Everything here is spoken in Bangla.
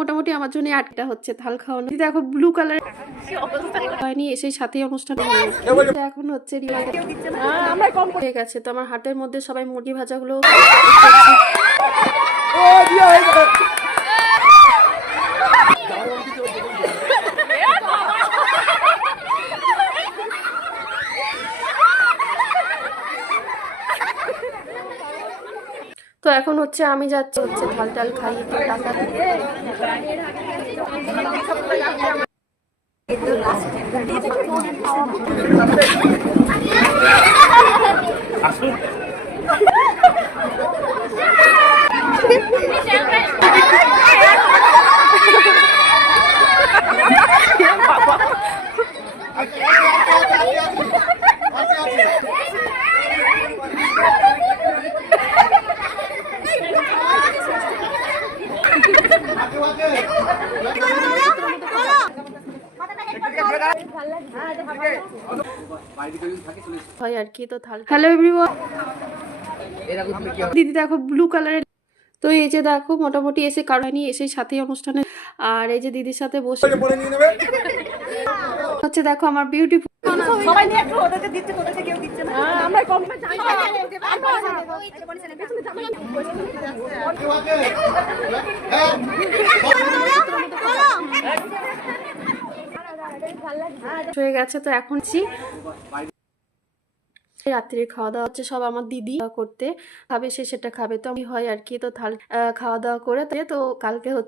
মোটামুটি আমার জন্য আটটা হচ্ছে থাল খাওয়ানো। দেখো ব্লু কালার হয়নি, এসে সাথেই অনুষ্ঠান এখন হচ্ছে হয়ে গেছে। তো আমার হাতের মধ্যে সবাই মুরগি ভাজাগুলো তো এখন হচ্ছে আমি যাচ্ছি হচ্ছে থাল টাল খাই টাকা আসুন। হয় আর কি। তো থাল হ্যালো এভরিওয়ান, দিদি দেখো ব্লু কালারের। তো এই যে দেখো মোটামুটি এসে কারণে এসে সাথেই অনুষ্ঠানে, আর এই যে দিদির সাথে বসে হচ্ছে দেখো আমার বিউটিফুল সবাই নিয়ে একটু ওদেরকে দিচ্ছে, ওদেরকে কেউ দিচ্ছে না। আমরা কম জানি হয়ে গেছে। তো এখন রাত্রির খাওয়া দাওয়া হচ্ছে সব আমার দিদি করতে খাবে, সে সেটা খাবে তো আমি হয় আর কি। তো থাল খাওয়া দাওয়া করে তো কালকে হচ্ছে